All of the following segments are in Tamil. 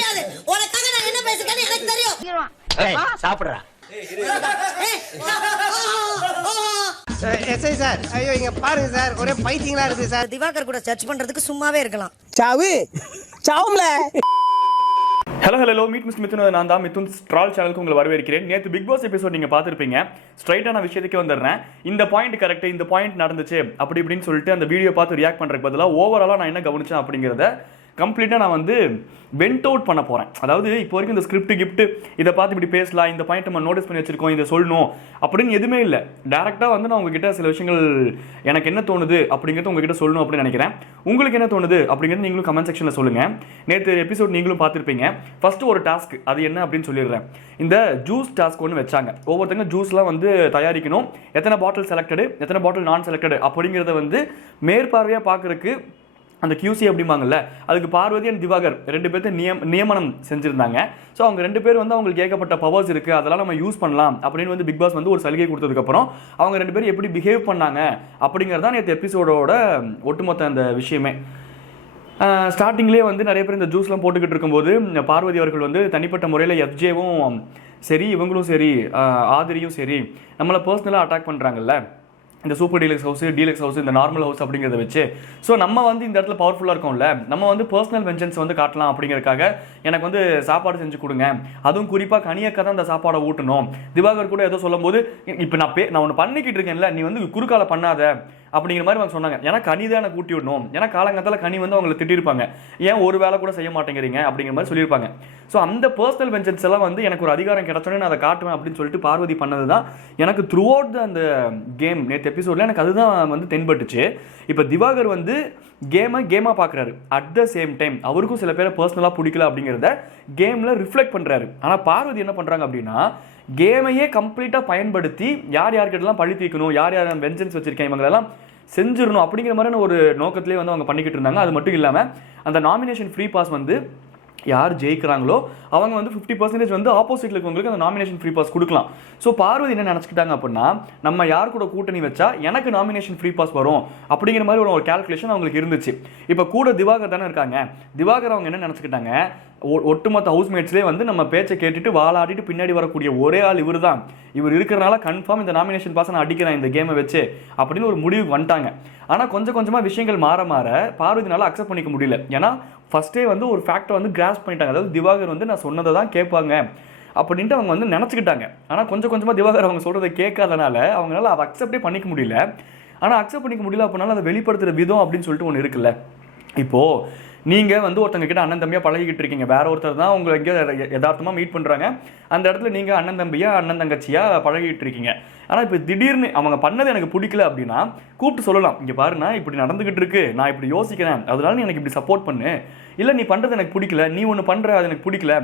முடியாது. உனக்காக நான் என்ன பேசுறேன்னு எனக்கு தெரியும். சாப்பிடுறா எஸ்ஐ சார், ஐயோ இங்க பாருங்க சார், ஒரே பைத்தியங்களா இருக்கு சார். திவாகர் கூட சர்ச் பண்றதுக்கு சும்மாவே இருக்கலாம். சாவு சாவும்ல. Hello meet mister Mithun. நான் தான் மிதுன் ஸ்ட்ரால் சேனலுக்கு உங்களை வரவேற்கிறேன். நேற்று பிக் பாஸ் எபிசோட் நீங்கள் பார்த்துருப்பீங்க. ஸ்ட்ரைட்டாக நான் விஷயத்துக்கே வந்துடுறேன். இந்த பாயிண்ட் கரெக்டு, இந்த பாயிண்ட் நடந்துச்சு அப்படி இப்படின்னு சொல்லிட்டு அந்த வீடியோ பார்த்து ரியாக்ட் பண்ணுறதுக்கு பதிலாக ஓவராலாக நான் என்ன கவனிச்சேன் அப்படிங்கிறத கம்ப்ளீட்டாக நான் வந்து வெண்ட் அவுட் பண்ண போகிறேன். அதாவது இப்போ வரைக்கும் இந்த ஸ்கிரிப்ட் கிஃப்ட் இதை பார்த்து இப்படி பேசலாம், இந்த பாயிண்ட் நம்ம நோட்டீஸ் பண்ணி வச்சிருக்கோம், இதை சொல்லணும் அப்படின்னு எதுவுமே இல்லை. டேரெக்டாக வந்து நான் உங்ககிட்ட சில விஷயங்கள் எனக்கு என்ன தோணுது அப்படிங்கிறது உங்ககிட்ட சொல்லணும் அப்படின்னு நினைக்கிறேன். உங்களுக்கு என்ன தோணுது அப்படிங்கிறது நீங்களும் கமெண்ட் செக்ஷனில் சொல்லுங்கள். நேற்று எபிசோட் நீங்களும் பார்த்துருப்பீங்க. ஃபஸ்ட்டு ஒரு டாஸ்க், அது என்ன அப்படின்னு சொல்லிடுறேன். இந்த ஜூஸ் டாஸ்க் ஒன்று வச்சாங்க. ஒவ்வொருத்தங்க ஜூஸ்லாம் வந்து தயாரிக்கணும். எத்தனை பாட்டில் செலக்டடு, எத்தனை பாட்டில் நான் செலக்டடு அப்படிங்கிறத வந்து மேற்பார்வையாக பார்க்குறதுக்கு அந்த QC அப்படிம்பாங்கல்ல, அதுக்கு பார்வதி அண்ட் திவாகர் ரெண்டு பேர்த்து நியமனம் செஞ்சுருந்தாங்க. ஸோ அவங்க ரெண்டு பேர் வந்து அவங்களுக்கு ஏகப்பட்ட பவர்ஸ் இருக்குது, அதெல்லாம் நம்ம யூஸ் பண்ணலாம் அப்படின்னு வந்து பிக் பாஸ் வந்து ஒரு சலுகை கொடுத்ததுக்கப்புறம் அவங்க ரெண்டு பேரும் எப்படி பிஹேவ் பண்ணாங்க அப்படிங்கிறதான் நேற்று எபிசோடோட ஒட்டுமொத்த அந்த விஷயமே. ஸ்டார்டிங்லேயே வந்து நிறைய பேர் இந்த ஜூஸ்லாம் போட்டுக்கிட்டு இருக்கும்போது பார்வதி அவர்கள் வந்து தனிப்பட்ட முறையில் FJவும் சரி, இவங்களும் சரி, ஆதிரியும் சரி, நம்மளை பர்சனலாக அட்டாக் பண்ணுறாங்கல்ல, இந்த super deluxe house, deluxe house, இந்த நார்மல் ஹவுஸ் அப்படிங்கிறத வச்சு. ஸோ நம்ம வந்து இந்த இடத்துல பவர்ஃபுல்லாக இருக்கோம்ல, நம்ம வந்து பர்சனல் வெஞ்சன்ஸ் வந்து காட்டலாம் அப்படிங்கிறதுக்காக எனக்கு வந்து சாப்பாடு செஞ்சு கொடுங்க, அதுவும் குறிப்பாக கனியக்கா தான் அந்த சாப்பாடை ஊட்டணும். திவாகர் கூட ஏதோ சொல்லும் போது இப்போ நான் ஒன்று பண்ணிக்கிட்டு இருக்கேன்ல, நீ வந்து குறுக்கால பண்ணாத அப்படிங்கிற மாதிரி அவங்க சொன்னாங்க. ஏன்னா கனி தான் எனக்கு ஊட்டி விடணும், ஏன்னா காலங்கத்தில் கனி வந்து அவங்களை திட்டிருப்பாங்க, ஏன் ஒரு வேலை கூட செய்ய மாட்டேங்கிறீங்க அப்படிங்கிற மாதிரி சொல்லியிருப்பாங்க. ஸோ அந்த பர்சனல் வெஞ்சன்ஸ் எல்லாம் வந்து எனக்கு ஒரு அதிகாரம் கிடைச்சோன்னே நான் அதை காட்டுவேன் அப்படின்னு சொல்லிட்டு பார்வதி பண்ணது தான் எனக்கு த்ரூ அவுட் அந்த கேம் நேற்று எபிசோடில் எனக்கு அதுதான் வந்து தென்பட்டுச்சு. இப்போ திவாகர் வந்து கேமாக பார்க்குறாரு. அட் த சேம் டைம் அவருக்கும் சில பேரை பர்சனலாக பிடிக்கல அப்படிங்கிறத கேமில் ரிஃப்ளெக்ட் பண்ணுறாரு. ஆனால் பார்வதி என்ன பண்ணுறாங்க அப்படின்னா, கேமையே கம்ப்ளீட்டாக பயன்படுத்தி யார் யார்கிட்டலாம் பழி தீர்க்கணும், யார் யார் வெஞ்சன்ஸ் வச்சிருக்கேன் இவங்களெல்லாம் செஞ்சிடணும் அப்படிங்கிற மாதிரியான ஒரு நோக்கத்திலே வந்து அவங்க பண்ணிக்கிட்டு இருந்தாங்க. அது மட்டும் இல்லாமல் அந்த நாமினேஷன் ஃப்ரீ பாஸ் வந்து யார் ஜெயிக்கிறாங்களோ அவங்க வந்து 50% வந்து ஆப்போசிட்டில் இருக்கவங்களுக்கு அந்த நாமினேஷன் ஃப்ரீ பாஸ் கொடுக்கலாம். ஸோ பார்வதி என்ன நினச்சிக்கிட்டாங்க அப்படின்னா, நம்ம யார் கூட கூட்டணி வச்சா எனக்கு நாமினேஷன் ஃப்ரீ பாஸ் வரும் அப்படிங்கிற மாதிரி ஒரு கால்குலேஷன் அவங்களுக்கு இருந்துச்சு. இப்போ கூட திவாகர் தானே இருக்காங்க. திவாகர் அவங்க என்ன நினச்சிக்கிட்டாங்க, ஒட்டுமொத்த ஹவுஸ்மேட்ஸ்லேயே வந்து நம்ம பேச்சை கேட்டுட்டு வாலாடிட்டு பின்னாடி வரக்கூடிய ஒரே ஆள் இவர் தான், இவர் இருக்கிறனால கன்ஃபார்ம் இந்த நாமினேஷன் பாஸ் நான் அடிக்கிறேன் இந்த கேமை வச்சு அப்படின்னு ஒரு முடிவுக்கு வந்துட்டாங்க. ஆனால் கொஞ்சம் கொஞ்சமாக விஷயங்கள் மாற மாற பார்வதினால அக்செப்ட் பண்ணிக்க முடியல. ஏன்னா ஃபஸ்ட்டே வந்து ஒரு ஃபேக்டை வந்து கிராஸ் பண்ணிட்டாங்க. அதாவது திவாகர் வந்து நான் சொன்னதை தான் கேட்பாங்க அப்படின்ட்டு அவங்க வந்து நினச்சிக்கிட்டாங்க. ஆனால் கொஞ்சம் கொஞ்சமாக திவாகர் அவங்க சொல்கிறத கேட்காதனால அவங்களால அதை அக்செப்டே பண்ணிக்க முடியல. ஆனால் அக்செப்ட் பண்ணிக்க முடியல அப்படின்னால அதை வெளிப்படுத்துகிற விதம் அப்படின்னு சொல்லிட்டு ஒன்று இருக்குல்ல. இப்போது நீங்கள் வந்து ஒருத்தங்க கிட்ட அண்ணன் தம்பியாக பழகிக்கிட்டு இருக்கீங்க, வேற ஒருத்தர் தான் உங்களை எங்கேயோ யதார்த்தமாக மீட் பண்ணுறாங்க, அந்த இடத்துல நீங்கள் அண்ணன் தம்பியாக அண்ணன் தங்கச்சியாக பழகிட்டு இருக்கீங்க. ஆனால் இப்போ திடீர்னு அவங்க பண்ணது எனக்கு பிடிக்கல அப்படின்னா கூப்பிட்டு சொல்லலாம், இங்கே பாருண்ணா இப்படி நடந்துக்கிட்டு இருக்கு, நான் இப்படி யோசிக்கிறேன், அதனால நீ எனக்கு இப்படி சப்போர்ட் பண்ணு, இல்லை நீ பண்ணுறது எனக்கு பிடிக்கல, நீ ஒன்று பண்ணுற அது எனக்கு பிடிக்கல,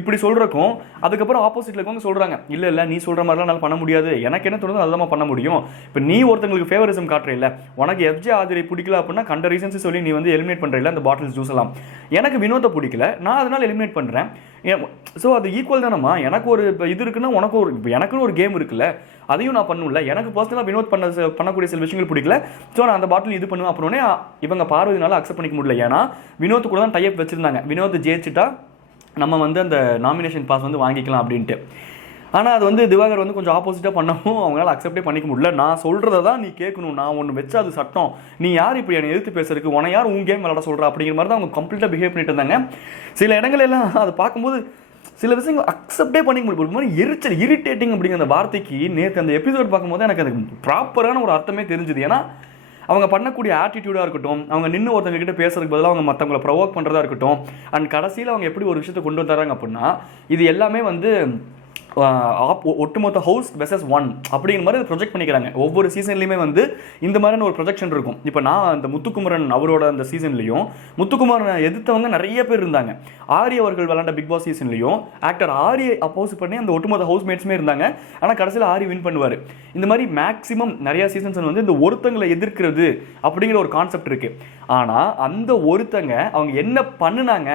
இப்படி சொல்கிறக்கும் அதுக்கப்புறம் ஆப்போசிட்டில் இருக்கவங்க சொல்கிறாங்க, இல்லை நீ சொல்கிற மாதிரிலாம் என்னால் பண்ண முடியாது, எனக்கு என்ன தோணுதோ அதெல்லாம் பண்ண முடியும். இப்போ நீ ஒருத்தங்களுக்கு ஃபேவரிசம் காட்டுற இல்லை, உனக்கு FJ ஆதிரை பிடிக்கல அப்படின்னா கண்ட ரீசன்ஸ் சொல்லி நீ வந்து எலிமினேட் பண்ணுற இல்லை அந்த பாட்டில்ஸ் ஜூஸ் எல்லாம், எனக்கு வினோத்தை பிடிக்கல நான் அதனால் எலிமினேட் பண்ணுறேன். ஸோ அது ஈக்குவல் தானம்மா, எனக்கு ஒரு இப்போ இது இருக்குன்னா உனக்கு ஒரு இப்போ எனக்குன்னு ஒரு கேம் இருக்குல்ல, அதையும் நான் பண்ணல, எனக்கு பர்சனலாக வினோத் பண்ணக்கூடிய சில விஷயங்கள் பிடிக்கல, ஸோ நான் அந்த பாட்டில் இது பண்ணுவேன் அப்படின்னே இவங்க பார்வதினால அக்செப்ட் பண்ணிக்க முடியல. ஏன்னா வினோத் கூட தான் டைப் வச்சுருந்தாங்க, வினோத் ஜெயிச்சுட்டா நம்ம வந்து அந்த நாமினேஷன் பாஸ் வந்து வாங்கிக்கலாம் அப்படின்ட்டு. ஆனால் அது வந்து திவாகர் வந்து கொஞ்சம் ஆப்போசிட்டாக பண்ணவும் அவங்களால அக்செப்டே பண்ணிக்க முடியல. நான் சொல்கிறத தான் நீ கேட்கணும், நான் ஒன்று வச்சு அது சட்டம், நீ யார் இப்படி என்னை எதிர்த்து பேசுறதுக்கு, உன யார் உன் கேம் விளாட சொல்கிற அப்படிங்கிற மாதிரி தான் அவங்க கம்ப்ளீட்டாக பிஹேவ் பண்ணிட்டு இருந்தாங்க. சில இடங்களெல்லாம் அதை பார்க்கும்போது சில விஷயங்கள் அக்செப்டே பண்ணிக்க முடியும். ஒரு மாதிரி எரிச்சல், இரிட்டேட்டிங் அப்படிங்கிற அந்த வார்த்தைக்கு நேற்று அந்த எபிசோட் பார்க்கும்போது எனக்கு அது ப்ராப்பரான ஒரு அர்த்தமே தெரிஞ்சுது. ஏன்னா அவங்க பண்ணக்கூடிய ஆட்டிடியூடாக இருக்கட்டும், அவங்க நின்று ஒருத்தங்க கிட்ட பேசுறதுக்கு பதிலாக அவங்க மற்றவங்களை ப்ரொவோக் பண்ணுறதா இருக்கட்டும், அண்ட் கடைசியில் அவங்க எப்படி ஒரு விஷயத்தை கொண்டு வந்தாங்க அப்படின்னா, இது எல்லாமே வந்து ஒட்டுமொத்த ஹவுஸ் வெர்சஸ் ஒன் அப்படிங்கிற மாதிரி ப்ரொஜெக்ட் பண்ணிக்கிறாங்க. ஒவ்வொரு சீசன்லையுமே வந்து இந்த மாதிரியான ஒரு ப்ரொஜெக்ஷன் இருக்கும். இப்போ நான் அந்த முத்துக்குமரன் அவரோட அந்த சீசன்லையும் முத்துக்குமரனை எதிர்த்தவங்க நிறைய பேர் இருந்தாங்க. ஆரி அவர்கள் விளாண்ட பிக் பாஸ் சீசன்லையும் ஆக்டர் ஆரி அப்போஸ் பண்ணி அந்த ஒட்டுமொத்த ஹவுஸ் மேட்ஸுமே இருந்தாங்க. ஆனால் கடைசியில் ஆரி வின் பண்ணுவார். இந்த மாதிரி மேக்ஸிமம் நிறையா சீசன்ஸ் வந்து இந்த ஒருத்தங்களை எதிர்க்கிறது அப்படிங்கிற ஒரு கான்செப்ட் இருக்குது. ஆனால் அந்த ஒருத்தங்க அவங்க என்ன பண்ணுனாங்க,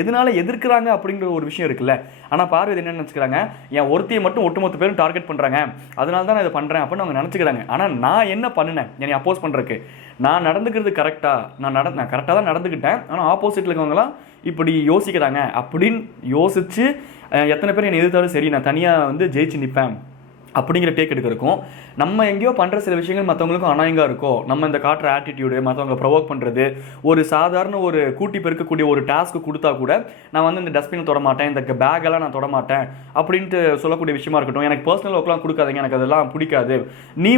எதனால எதிர்க்கிறாங்க அப்படிங்கிற ஒரு விஷயம் இருக்குல்ல. ஆனால் பார்வதி என்ன நினச்சிக்கிறாங்க, என் ஒருத்தையை மட்டும் ஒட்டுமொத்த பேரும் டார்கெட் பண்ணுறாங்க, அதனால தான் நான் இதை பண்ணுறேன் அப்படின்னு அவங்க நினச்சிக்கிறாங்க. ஆனால் நான் என்ன பண்ணினேன் என்னை அப்போஸ் பண்ணுறதுக்கு, நான் நடந்துக்கிறது கரெக்டாக, நான் கரெக்டாக தான் நடந்துக்கிட்டேன். ஆனால் ஆப்போசிட்டில் இருக்கவங்களாம் இப்படி யோசிக்கிறாங்க அப்படின்னு யோசிச்சு எத்தனை பேர் என்னை எதிர்த்தாலும் சரி நான் தனியாக வந்து ஜெயிச்சு நிற்பேன் அப்படிங்கிற டேக் எடுக்கிறக்கும் நம்ம எங்கேயோ பண்ணுற சில விஷயங்கள் மற்றவங்களுக்கும் அநாயங்கா இருக்கோ, நம்ம இந்த காட்டுற ஆட்டிடியூடு, மற்றவங்களை ப்ரொவோக் பண்ணுறது, ஒரு சாதாரண ஒரு கூட்டி பெருக்கக்கூடிய ஒரு டாஸ்க்கு கொடுத்தா கூட நான் வந்து இந்த டஸ்ட்பினை தொட மாட்டேன், இந்த பேக்கெல்லாம் நான் தொட மாட்டேன் அப்படின்ட்டு சொல்லக்கூடிய விஷயமா இருக்கட்டும். எனக்கு பர்சனல் ஒர்க்லாம் கொடுக்காதீங்க, எனக்கு அதெல்லாம் பிடிக்காது. நீ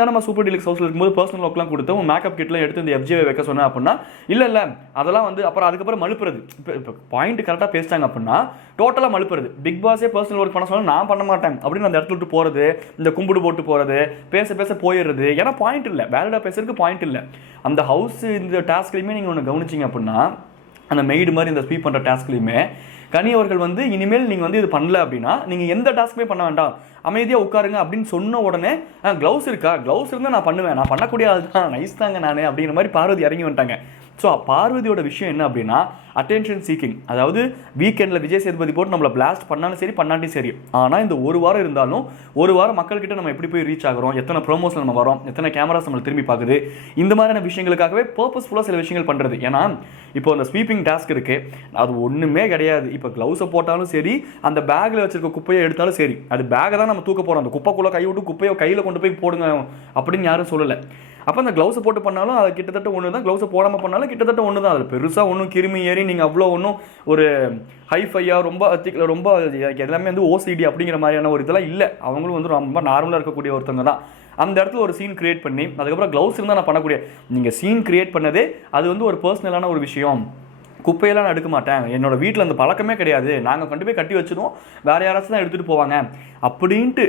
தானே நம்ம சூப்பர் டீலக்ஸ் ஹவுஸில் இருக்கும்போது பர்சனல் ஒர்க்லாம் கொடுத்து உன் மேக்கப் கிட்லாம் எடுத்து இந்த FJ வைக்க சொன்னேன் அப்படின்னா இல்லை அதெல்லாம் வந்து அப்புறம் அதுக்கப்புறம் மழுப்புறது. இப்போ பாயிண்ட் கரெக்டாக பேசிட்டாங்க அப்படின்னா டோட்டலாக மழுப்புறது. பிக் பாஸே பர்சனல் ஒர்க் பண்ண சொன்னால் நான் பண்ண மாட்டேன் அப்படின்னு அந்த இடத்துல விட்டு போகிறது, இந்த கும்பிடு போட்டு போகிறது, பேச போயிடுறது. ஏன்னா பாயிண்ட் இல்லை, வேலிடாக பேசுறதுக்கு பாயிண்ட் இல்லை. அந்த ஹவுஸ் இந்த டாஸ்க்லையுமே நீங்கள் ஒன்று கவனிச்சிங்க அப்படின்னா அந்த மெய்டு மாதிரி இந்த ஸ்வீப் பண்ணுற டாஸ்க்லையுமே கனி அவர்கள் வந்து இனிமேல் நீங்கள் வந்து இது பண்ணல அப்படின்னா நீங்கள் எந்த டாஸ்க்குமே பண்ண வேண்டாம், அமைதியாக உட்காருங்க அப்படின்னு சொன்ன உடனே க்ளவுஸ் இருக்கா, க்ளவுஸ் இருந்தால் நான் பண்ணுவேன், நான் பண்ணக்கூடிய ஆள் தான், நைஸ் தாங்க நான் அப்படிங்கிற மாதிரி பார்வதி இறங்கி வந்துட்டாங்க. ஸோ பார்வதியோட விஷயம் என்ன அப்படின்னா அட்டென்ஷன் சீக்கிங். அதாவது வீக்கெண்டில் விஜய் சேதுபதி போட்டு நம்மளை பிளாஸ்ட் பண்ணாலும் சரி பண்ணாட்டி சரி, ஆனால் இந்த ஒரு வாரம் இருந்தாலும் ஒரு வாரம் மக்கள்கிட்ட நம்ம எப்படி போய் ரீச் ஆகிறோம், எத்தனை ப்ரோமோஷன் நம்ம வரோம், எத்தனை கேமராஸ் நம்மளை திரும்பி பார்க்குது, இந்த மாதிரியான விஷயங்களுக்காகவே பர்பஸ்ஃபுல்லாக சில விஷயங்கள் பண்ணுறது. ஏன்னா இப்போ அந்த ஸ்வீப்பிங் டாஸ்க் இருக்குது, அது ஒன்றுமே கிடையாது. இப்போ க்ளவுஸை போட்டாலும் சரி, அந்த பேக்கில் வச்சிருக்க குப்பையை எடுத்தாலும் சரி, அது பேக்கை தான் நம்ம தூக்க போகிறோம். அந்த குப்பைக்குள்ளே கை விட்டு குப்பையை கையில் கொண்டு போய் போடுங்க அப்படின்னு யாரும் சொல்லலை. அப்போ அந்த க்ளவுஸை போட்டு பண்ணாலும் அது கிட்டத்தட்ட ஒன்று தான், க்ளவுஸை போடாமல் பண்ணாலும் கிட்டத்தட்ட ஒன்று தான். அதில் பெருசாக ஒன்றும் கிருமி ஏறி நீங்கள் அவ்வளோ ஒன்றும் ஒரு ஹைஃபையாக ரொம்ப ரொம்ப எல்லாமே வந்து OCD அப்படிங்கிற மாதிரியான ஒரு இதெல்லாம் இல்லை. அவங்களும் வந்து ரொம்ப நார்மலாக இருக்கக்கூடிய ஒருத்தவங்க தான். அந்த இடத்துல ஒரு சீன் கிரியேட் பண்ணி அதுக்கப்புறம் க்ளவுஸ் இருந்தால் நான் பண்ணக்கூடிய, நீங்கள் சீன் கிரியேட் பண்ணதே அது வந்து ஒரு பர்சனலான ஒரு விஷயம். குப்பையெல்லாம் நான் எடுக்க மாட்டேன், என்னோட வீட்டில் அந்த பழக்கமே கிடையாது, நாங்கள் கொண்டு போய் கட்டி வச்சிருவோம், வேறு யாராச்சும் தான் எடுத்துகிட்டு போவாங்க அப்படின்ட்டு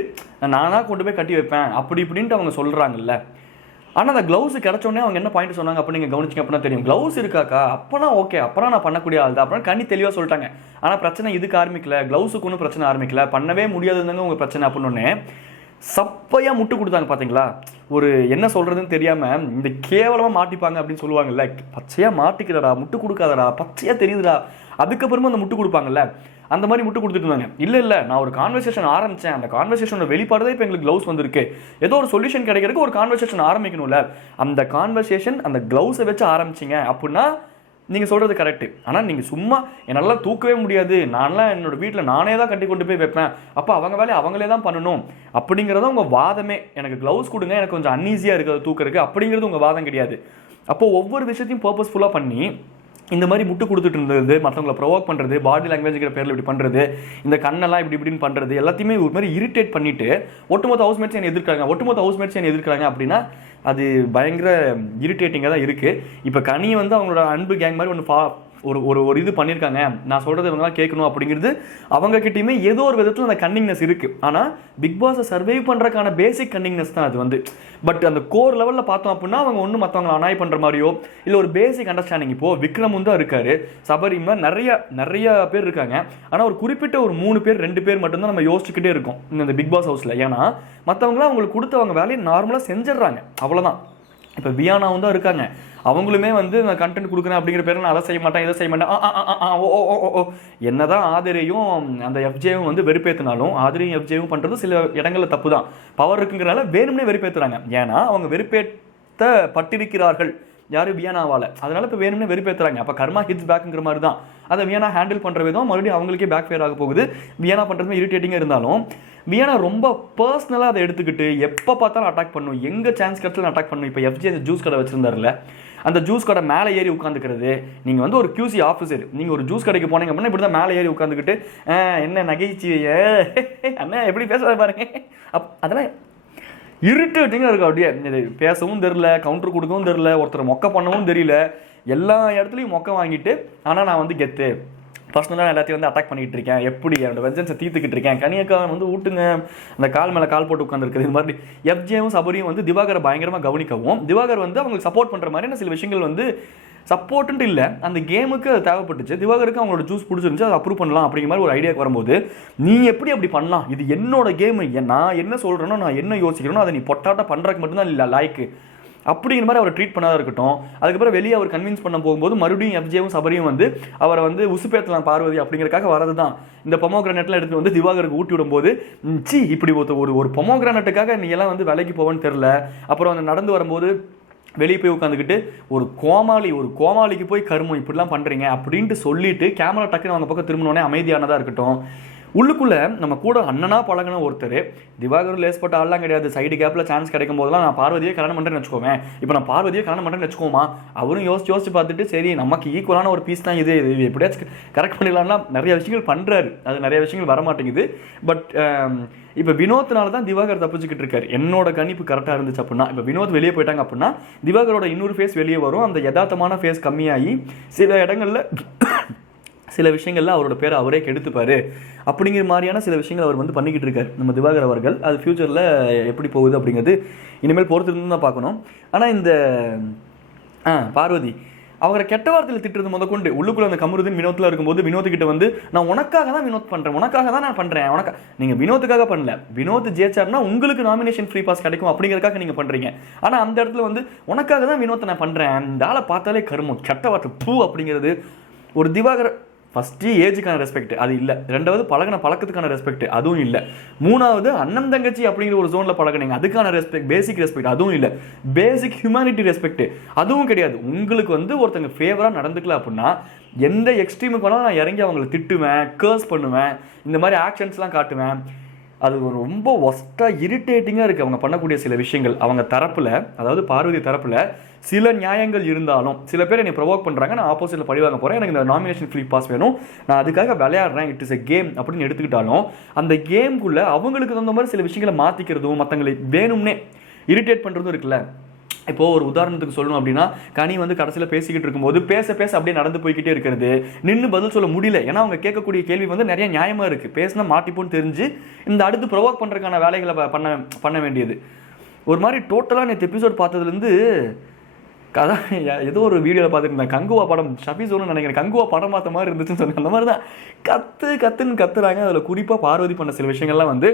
நானாக கொண்டு போய் கட்டி வைப்பேன் அப்படி இப்படின்ட்டு அவங்க சொல்கிறாங்கல்ல. ஆனால் அந்த க்ளவுஸ் கிடச்சோடனே அவங்க என்ன பாயிண்ட் சொன்னாங்க அப்போ நீங்கள் கவனிச்சிங்க அப்படின்னா தெரியும். க்ளவுஸ் இருக்காக்கா அப்போனா ஓகே, அப்புறம் நான் பண்ணக்கூடிய ஆள் தான் அப்புறம் கண்ணி தெளிவாக சொல்லிட்டாங்க. ஆனால் பிரச்சனை இதுக்கு ஆரம்பிக்கல, க்ளவுஸுக்கு ஒன்றும் பிரச்சனை ஆரம்பிக்கல, பண்ணவே முடியாதுங்க உங்கள் பிரச்சனை அப்படின்னு சப்பையாக முட்டு கொடுத்தாங்க. பார்த்தீங்களா, ஒரு என்ன சொல்கிறதுன்னு தெரியாமல் இந்த கேவலமாக மாட்டிப்பாங்க அப்படின்னு சொல்லுவாங்கல்ல, பச்சையாக மாட்டிக்கிறடா, முட்டு கொடுக்காதடா, பச்சையாக தெரியுதுடா, அதுக்கப்புறமா அந்த முட்டு கொடுப்பாங்கல்ல, அந்த மாதிரி முட்டு கொடுத்துட்டு இருந்தாங்க. இல்லை நான் ஒரு கான்வர்சேஷன் ஆரம்பித்தேன், அந்த கான்வர்சேஷனோட வெளிப்பாடு இப்போ எங்களுக்கு க்ளவுஸ் வந்திருக்கு, ஏதோ ஒரு சொல்யூஷன் கிடைக்கிறதுக்கு ஒரு கான்வர்சேஷன் ஆரம்பிக்கணும்ல, அந்த கான்வர்சேஷன் அந்த க்ளவுஸை வச்சு ஆரம்பிச்சிங்க அப்படின்னா நீங்கள் சொல்கிறது கரெக்டு. ஆனால் நீங்கள் சும்மா என்னால் தூக்கவே முடியாது, நான்லாம் என்னோடய வீட்டில் நானே தான் கட்டி கொண்டு போய் வைப்பேன், அப்போ அவங்க வேலையை அவங்களே தான் பண்ணணும் அப்படிங்கிறத உங்கள் வாதமே. எனக்கு க்ளவுஸ் கொடுங்க, எனக்கு கொஞ்சம் அன்ஈஸியாக இருக்குது தூக்கிறதுக்கு அப்படிங்கிறது உங்கள் வாதம் கிடையாது. அப்போது ஒவ்வொரு விஷயத்தையும் பர்பஸ்ஃபுல்லாக பண்ணி இந்த மாதிரி முட்டு கொடுத்துட்டு இருந்தது, மற்றவங்களை ப்ரொவோக் பண்ணுறது, பாடி லாங்குவேஜ்ங்கிற பேரில் இப்படி பண்ணுறது, இந்த கண்ணெல்லாம் இப்படின்னு பண்ணுறது, எல்லாத்தையுமே ஒரு மாதிரி இரிட்டேட் பண்ணிவிட்டு ஒட்டுமொத்த ஹவுஸ்மேட்ஸ் என்னை எதிர்க்கிறாங்க அப்படின்னா அது பயங்கர இரிட்டேட்டிங்காக தான் இருக்குது. இப்போ கனி வந்து அவங்களோட அன்பு கேங் மாதிரி ஒரு இது பண்ணியிருக்காங்க, நான் சொல்கிறது இவங்கலாம் கேட்கணும் அப்படிங்கிறது அவங்கக்கிட்டையுமே ஏதோ ஒரு விதத்தில் அந்த கன்னிங்னஸ் இருக்குது. ஆனால் பிக் பாஸை சர்வைவ் பண்ணுறதுக்கான பேசிக் கன்னிங்னஸ் தான் அது வந்து. பட் அந்த கோர் லெவலில் பார்த்தோம் அப்படின்னா அவங்க ஒன்றும் மற்றவங்களை அனாய் பண்ணுற மாதிரியோ இல்லை ஒரு பேசிக் அண்டர்ஸ்டாண்டிங். இப்போது விக்ரமும் தான் இருக்கார், சபரிமா நிறைய பேர் இருக்காங்க. ஆனால் ஒரு குறிப்பிட்ட ஒரு 3 பேர் 2 பேர் மட்டும்தான் நம்ம யோசிச்சுக்கிட்டே இருக்கோம் இந்த பிக் பாஸ் ஹவுஸில். ஏன்னா மற்றவங்களாம் அவங்களுக்கு கொடுத்தவங்க வேலையை நார்மலாக செஞ்சிடறாங்க, அவ்வளோதான். இப்போ வியானாவும் தான் இருக்காங்க, அவங்களுமே வந்து நான் கண்டென்ட் கொடுக்குறேன் அப்படிங்கிற பேர் நான் அதை செய்ய மாட்டேன் இதை செய்ய மாட்டேன். ஓ என்னதான் ஆதிரையும் அந்த FJவும் வந்து வெறுப்பேற்றினாலும் ஆதிரையும் FJவும் பண்ணுறது சில இடங்களில் தப்பு தான். பவர் இருக்குங்கிறனால வேணும்னே வெறுப்பேற்றுறாங்க. ஏன்னா அவங்க வெறுப்பேற்றப்பட்டிருக்கிறார்கள் யார் வியானாவால், அதனால இப்போ வேணும்னே வெறுப்பேற்றுறாங்க. அப்போ கர்மா ஹிட்ஸ் பேக்குங்கிற மாதிரி தான். அதை வியானா ஹேண்டில் பண்ணுற விதம் மறுபடியும் அவங்களுக்கே பேக் ஃபேர் ஆக போகுது. வியானா பண்ணுறதுமே இரிட்டேட்டிங்காக இருந்தாலும் வியானா ரொம்ப பர்சனலாக அதை எடுத்துக்கிட்டு எப்போ பார்த்தாலும் அட்டாக் பண்ணும், எங்கே சான்ஸ் கிடச்சாலும் அட்டாக் பண்ணும். இப்போ FJ அந்த ஜூஸ் கடை வச்சுருந்தார்ல, அந்த ஜூஸ் கடை மேலே ஏறி உட்காந்துக்கிறது. நீங்கள் வந்து ஒரு QC ஆஃபீஸர், நீங்கள் ஒரு ஜூஸ் கடைக்கு போனீங்க அப்படின்னா இப்படி தான் மேலே ஏறி உட்காந்துக்கிட்டு என்ன நகைச்சுவைய அண்ணா எப்படி பேசுகிற பாருங்க, அதெல்லாம் இரிட்டேட்டிங்காக இருக்கும். அப்படியே இது பேசவும் தெரில, கவுண்டர் கொடுக்கவும் தெரில, ஒருத்தர் மொக்க பண்ணவும் தெரியல, எல்லா இடத்துலையும் மொக்க வாங்கிட்டு ஆனால் நான் வந்து கெத்து பர்சனலாக எல்லாத்தையும் வந்து அட்டாக் பண்ணிகிட்டு இருக்கேன், எப்படி என்னோட வெஞ்சன்ஸை தீர்த்துக்கிட்டு இருக்கேன், கனியக்கா வந்து ஊட்டுங்க அந்த கால் மேலே கால் போட்டு உட்காந்துருக்குது. இது மாதிரி FJவும் சபரியும் வந்து திவாகரை பயங்கரமாக கவனிக்கவும் திவாகர் வந்து அவங்களுக்கு சப்போர்ட் பண்ணுற மாதிரியான சில விஷயங்கள் வந்து சப்போர்ட்டுன்ட்டு இல்லை, அந்த கேமுக்கு அது தேவைப்பட்டுச்சு. திவாகருக்கு அவங்களோட ஜூஸ் பிடிச்சிருந்துச்சு, அதை அப்ரூவ் பண்ணலாம் அப்படிங்கிற மாதிரி ஒரு ஐடியாவுக்கு வரும்போது நீ எப்படி அப்படி பண்ணலாம், இது என்னோட கேமு, நான் என்ன சொல்கிறேனோ நான் என்ன யோசிக்கிறேனோ அதை நீ பொட்டாட்டா பண்ணுறதுக்கு மட்டும்தான் இல்லை லாய்க்கு அப்படிங்கிற மாதிரி அவரை ட்ரீட் பண்ணாத இருக்கட்டும். அதுக்கப்புறம் வெளியே அவர் கன்வின்ஸ் பண்ண போகும்போது மறுபடியும் FJவும் சபரியும் வந்து அவரை வந்து உசுப்பேற்றலாம் பார்வதி அப்படிங்கிறக்காக வரது தான். இந்த பொமோகிரானட்லாம் எடுத்து வந்து திவாகருக்கு ஊட்டி விடும்போது இப்படி ஒரு பொமோகிரானட்டுக்காக நீ எல்லாம் வந்து விலைக்கு போவேன்னு தெரில. அப்புறம் அந்த நடந்து வரும்போது வெளியே போய் உட்காந்துக்கிட்டு ஒரு கோமாளிக்கு போய் கருமம் இப்படிலாம் பண்ணுறீங்க அப்படின்ட்டு சொல்லிட்டு கேமரா டக்குன்னு அவங்க பக்கம் திரும்பினோடனே அமைதியானதாக இருக்கட்டும். உள்ளுக்குள்ள நம்ம கூட அண்ணனா பழகின ஒருத்தர், திவாகர் லேஸ்பட்ட ஆள்லாம் கிடையாது, சைடு கேப்பில் சான்ஸ் கிடைக்கும் போதெல்லாம் நான் பார்வதியை கல்யாணம் பண்ணுறேன்னு வச்சுக்கோவேன். இப்போ நான் பார்வதியை கல்யாணம் பண்ணுறேன்னு வச்சுக்கோமா, அவரும் யோசிச்சு பார்த்துட்டு சரி நமக்கு ஈக்குவலான ஒரு பீஸ் தான் இது எப்படியாச்சும் கரெக்ட் பண்ணிடலாம்னா நிறைய விஷயங்கள் பண்ணுறாரு. அது நிறைய விஷயங்கள் வர மாட்டேங்குது. பட் இப்போ வினோத்னால தான் திவாகர் தப்பிச்சுக்கிட்டு இருக்காரு. என்னோட கணிப்பு கரெக்டாக இருந்துச்சு அப்படின்னா, இப்போ வினோத் வெளியே போயிட்டாங்க அப்படின்னா திவாகரோட இன்னொரு ஃபேஸ் வெளியே வரும். அந்த யதார்த்தமான ஃபேஸ் கம்மியாகி சில இடங்களில் சில விஷயங்கள்ல அவரோட பேரை அவரே கெடுத்துப்பாரு அப்படிங்கிற மாதிரியான சில விஷயங்கள் அவர் வந்து பண்ணிக்கிட்டு இருக்காரு நம்ம திவாகர் அவர்கள். அது ஃபியூச்சரில் எப்படி போகுது அப்படிங்கிறது இனிமேல் பொறுத்திருந்து தான் பார்க்கணும். ஆனால் இந்த பார்வதி அவரை கெட்ட வார்த்தையில் திட்டுறது முதற்கொண்டு உள்ளுக்குள்ள அந்த கமருதீன் வினோத்தில் இருக்கும்போது வினோத்துக்கிட்ட வந்து நான் உனக்காக தான் வினோத் பண்ணுறேன், உனக்காக தான் நான் பண்ணுறேன், நீங்கள் வினோத்துக்காக பண்ணல, வினோத் ஜெயிச்சார்னா உங்களுக்கு நாமினேஷன் ஃப்ரீ பாஸ் கிடைக்கும் அப்படிங்கிறதுக்காக நீங்கள் பண்ணுறீங்க. ஆனால் அந்த இடத்துல வந்து உனக்காக தான் வினோத்தை நான் பண்ணுறேன், இந்த ஆளை பார்த்தாலே கருமம் கெட்ட வார்த்தை பூ அப்படிங்கிறது. ஒரு திவாகர் ஃபஸ்ட்டு ஏஜுக்கான ரெஸ்பெக்ட் அது இல்லை, ரெண்டாவது பழக்கத்துக்கான ரெஸ்பெக்ட் அதுவும் இல்லை, மூணாவது அண்ணன் தங்கச்சி அப்படிங்கிற ஒரு ஜோனில் பழகினீங்க அதுக்கான ரெஸ்பெக்ட் பேசிக் ரெஸ்பெக்ட் அதுவும் இல்லை, பேசிக் ஹியூமனிட்டி ரெஸ்பெக்ட் அதுவும் கிடையாது. உங்களுக்கு வந்து ஒருத்தங்க ஃபேவராக நடந்துக்கல அப்படின்னா எந்த எக்ஸ்ட்ரீமுக்கு வேணாலும் நான் இறங்கி அவங்களை திட்டுவேன், கேர்ஸ் பண்ணுவேன், இந்த மாதிரி ஆக்ஷன்ஸ்லாம் காட்டுவேன். அது ரொம்ப ஒஸ்ட்டாக இரிட்டேட்டிங்காக இருக்குது அவங்க பண்ணக்கூடிய சில விஷயங்கள். அவங்க தரப்பில், அதாவது பார்வதி தரப்பில் சில நியாயங்கள் இருந்தாலும் சில பேர் என்னை ப்ரொவோக் பண்ணுறாங்க, நான் ஆப்போசிட்டில் பழி வாங்க போகிறேன், எனக்கு இந்த நாமினேஷன் ஃப்ரீ பாஸ் வேணும், நான் அதுக்காக விளையாடுறேன், இட் இஸ் எ கேம் அப்படின்னு எடுத்துக்கிட்டாலும் அந்த கேம்குள்ளே அவங்களுக்கு தகுந்த மாதிரி சில விஷயங்களை மாற்றிக்கிறதும் மற்றவங்களை வேணும்னே இரிட்டேட் பண்ணுறதும் இருக்குல்ல. இப்போது ஒரு உதாரணத்துக்கு சொல்லணும் அப்படின்னா கனி வந்து கடைசியில் பேசிக்கிட்டு இருக்கும்போது பேச அப்படியே நடந்து போய்கிட்டே இருக்கிறது, நின்று பதில் சொல்ல முடியல. ஏன்னா அவங்க கேட்கக்கூடிய கேள்வி வந்து நிறைய நியாயமாக இருக்குது, பேசினா மாட்டிப்போன்னு தெரிஞ்சு இந்த அடுத்து ப்ரொவோக் பண்ணுறதுக்கான வேலைகளை பண்ண வேண்டியது. ஒரு மாதிரி டோட்டலாக நேற்று எபிசோட் பார்த்ததுலேருந்து அதான் ஏதோ ஒரு வீடியோவில் பார்த்துருந்தேன், கங்குவா படம் ஷபீஸோன்னு நினைக்கிறேன், கங்குவா படம் பார்த்த மாதிரி இருந்துச்சுன்னு சொன்னேன். அந்த மாதிரி தான் கத்துன்னு கத்துறாங்க. அதில் குறிப்பாக பார்வதி பண்ண சில விஷயங்கள்லாம் வந்து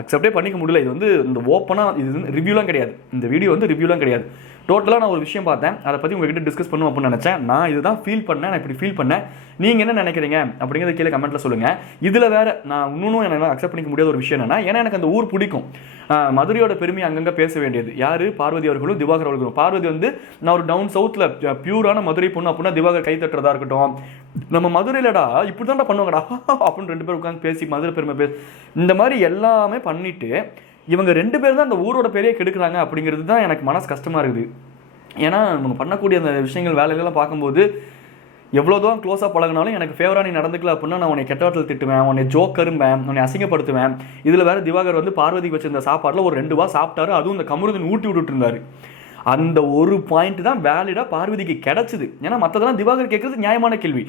அக்செப்டே பண்ணிக்க முடியல. இது வந்து இந்த ஓப்பனாக இது ரிவ்யூலாம் கிடையாது, இந்த வீடியோ வந்து ரிவ்யூலாம் கிடையாது. டோட்டலாக நான் ஒரு விஷயம் பார்த்தேன், அதை பற்றி உங்ககிட்ட டிஸ்கஸ் பண்ணுவோம் அப்படின்னு நினச்சேன். நான் இதுதான் ஃபீல் பண்ணேன், நான் இப்படி ஃபீல் பண்ணேன், நீங்கள் என்ன நினைக்கிறீங்க அப்படிங்கிறத கீழே கமெண்ட்டில் சொல்லுங்கள். இதில் வேறு நான் இன்னும் எனக்கு அக்செப்ட் பண்ணிக்க முடியாத ஒரு விஷயம் என்னென்னா, ஏன்னா எனக்கு அந்த ஊர் பிடிக்கும், மதுரையோட பெருமை அங்கங்கே பேச வேண்டியது யார், பார்வதி அவர்களும் திவாகர் அவர்களும். பார்வதி வந்து நான் ஒரு டவுன் சவுத்தில் பியூரான மதுரை பொண்ணு அப்படின்னா திவாகர் கை தட்டுறதா இருக்கட்டும், நம்ம மதுரையிலடா இப்படி தான்டா பண்ணுவாங்கடா அப்படின்னு 2 பேர் உட்காந்து பேசி மதுரை பெருமை பேசி இந்த மாதிரி எல்லாமே பண்ணிட்டு இவங்க 2 பேர் தான் அந்த ஊரோட பேரையே கெடுக்கிறாங்க அப்படிங்கிறது தான் எனக்கு மனசு கஷ்டமாக இருக்குது. ஏன்னா நம்ம பண்ணக்கூடிய அந்த விஷயங்கள் வேலைகளெல்லாம் பார்க்கும்போது எவ்வளோதான் க்ளோஸாக பழகினாலும் எனக்கு ஃபேவராக நீ நடந்துக்கல அப்படின்னா நான் உன்னை கெட்ட வார்த்தையில் திட்டுவேன், உன்னை ஜோக் கரும்பேன், உன்னை அசிங்கப்படுத்துவேன். இதில் வேறு திவாகர் வந்து பார்வதிக்கு வச்சிருந்த சாப்பாட்டில் ஒரு 2 வா சாப்பிட்டாரு, அதுவும் இந்த கமருதீன் ஊட்டி விட்டுட்டு இருந்தாரு. அந்த ஒரு பாயிண்ட் தான் வேலிடாக பார்வதிக்கு கிடச்சிது. ஏன்னா மற்றதெல்லாம் திவாகர் கேட்குறது நியாயமான கேள்வி.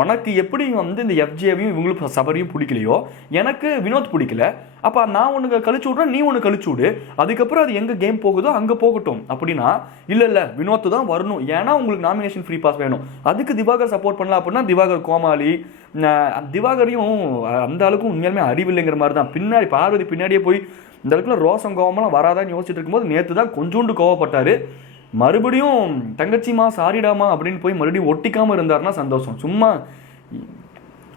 உனக்கு எப்படி வந்து இந்த எஃப்ஜேவையும் இவங்களுக்கு சபரியும் பிடிக்கலையோ எனக்கு வினோத் பிடிக்கல, அப்போ நான் ஒன்று கழிச்சு விட்றேன், நீ ஒன்று கழிச்சு விடு, அதுக்கப்புறம் அது எங்கே கேம் போகுதோ அங்கே போகட்டும் அப்படின்னா இல்லை வினோத்து தான் வரணும், ஏன்னா உங்களுக்கு நாமினேஷன் ஃப்ரீ பாஸ் வேணும், அதுக்கு திவாகர் சப்போர்ட் பண்ணலாம் அப்படின்னா திவாகர் கோமாளி. திவாகரையும் அந்த அளவுக்கு உண்மையாலுமே அறிவில்லைங்கிற மாதிரி தான். பின்னாடி பார்வதி பின்னாடியே போய் இந்த இடத்துல ரோசம் கோவமெல்லாம் வராதான்னு யோசிச்சுட்டு இருக்கும்போது நேற்று தான் கொஞ்சோண்டு கோவப்பட்டார். மறுபடியும் தங்கச்சிமா சாரிடாமா அப்படின்னு போய் மறுபடியும் ஒட்டிக்காமல் இருந்தாருன்னா சந்தோஷம். சும்மா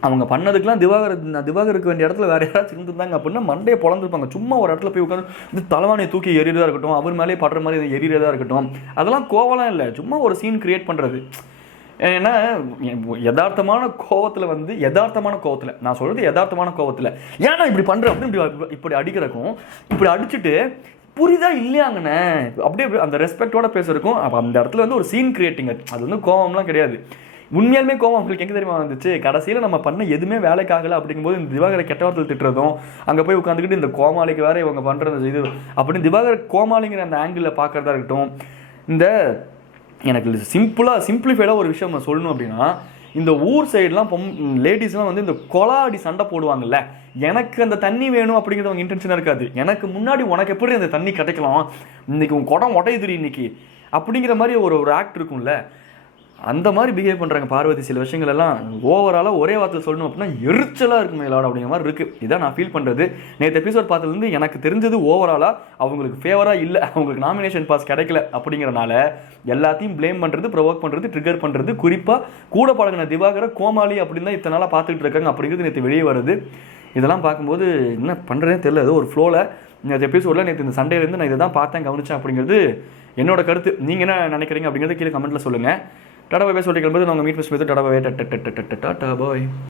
அவங்க பண்ணதுக்கெல்லாம் திவாகருக்கு வேண்டிய இடத்துல வேறு யாராச்சும் இருந்திருந்தாங்க அப்படின்னா மண்டையை பொழந்துருப்பாங்க. சும்மா ஒரு இடத்துல போய் உட்காந்து தலைவாணியை தூக்கி எரியறதா இருக்கட்டும், அவர் மேலே படுற மாதிரி எரியறதா இருக்கட்டும், அதெல்லாம் கோவலாம் இல்லை, சும்மா ஒரு சீன் கிரியேட் பண்ணுறது. ஏன்னா யதார்த்தமான கோவத்தில் நான் சொல்கிறது யதார்த்தமான கோவத்தில் ஏன்னா இப்படி பண்ணுறேன் அப்படின்னு இப்படி அடிக்கிறக்கும் இப்படி அடிச்சுட்டு புரிதா இல்லையாங்கண்ணே அப்படியே அந்த ரெஸ்பெக்டோட பேசுறதுக்கும் அப்போ அந்த இடத்துல வந்து ஒரு சீன் கிரியேட்டிங், அது வந்து கோவம்லாம் கிடையாது. உண்மையாலுமே கோவம் அவங்களுக்கு எங்கே தெரியுமா வந்துச்சு, கடைசியில் நம்ம பண்ண எதுவுமே வேலைக்காகலை அப்படிங்கும்போது இந்த திவாகரை கெட்ட வார்த்தையில் திட்டுறதும் அங்கே போய் உட்காந்துக்கிட்டு இந்த கோமாளிக்கு வேறு இவங்க பண்ணுறது இது அப்படின்னு திவாகர் கோமாளிங்கிற அந்த ஆங்கிளில் பார்க்குறதா இருக்கட்டும். இந்த எனக்கு சிம்பிளிஃபைடாக ஒரு விஷயம் நான் சொல்லணும் அப்படின்னா, இந்த ஊர் சைடெலாம் லேடிஸ்லாம் வந்து இந்த கொலாடி சண்டை போடுவாங்கல்ல, எனக்கு அந்த தண்ணி வேணும் அப்படிங்கிறது அவங்க இன்டென்ஷனாக இருக்காது, எனக்கு முன்னாடி உனக்கு எப்படி அந்த தண்ணி கிடைக்கலாம், இன்றைக்கி உன் குடம் உடையுதுரி இன்னைக்கு அப்படிங்கிற மாதிரி ஒரு ஆக்ட் இருக்கும்ல, அந்த மாதிரி பிஹேவ் பண்ணுறாங்க பார்வதி. சில விஷயங்கள் எல்லாம் ஓவராலாக ஒரே வார்த்தையில் சொல்லணும் அப்படின்னா எரிச்சலாக இருக்கும் எல்லாரும் அப்படிங்கிற மாதிரி இருக்குது. இதான் நான் ஃபீல் பண்ணுறது. நேற்று எபிசோட் பார்த்ததுலேருந்து எனக்கு தெரிஞ்சது ஓவராலாக அவங்களுக்கு ஃபேவராக இல்லை, அவங்களுக்கு நாமினேஷன் பாஸ் கிடைக்கல அப்படிங்கிறனால எல்லாத்தையும் ப்ளேம் பண்ணுறது, ப்ரொவோக் பண்ணுறது, ட்ரிகர் பண்ணுறது, குறிப்பாக கூட பழகின திவாகரை கோமாளி அப்படின்னு தான் இத்தனை நாளாக பார்த்துக்கிட்டு இருக்காங்க அப்படிங்கிறது நேற்று வெளியே வருது. இதெல்லாம் பார்க்கும்போது என்ன பண்ணுறதே தெரியல, ஏதோ ஒரு ஃப்ளோவில் நேற்று எபிசோடில் நேற்று இந்த சண்டேலேருந்து நான் இதை தான் பார்த்தேன் கவனித்தேன் அப்படிங்கிறது என்னோட கருத்து. நீங்கள் என்ன நினைக்கிறீங்க அப்படிங்கிறத கீழே கமெண்ட்டில் சொல்லுங்கள். டாடா பாய் சொல்லிட்டு கிளம்புது. நாங்கள் மீட் மிஸ் மித்து டாடா பாய். டாடா பாய்.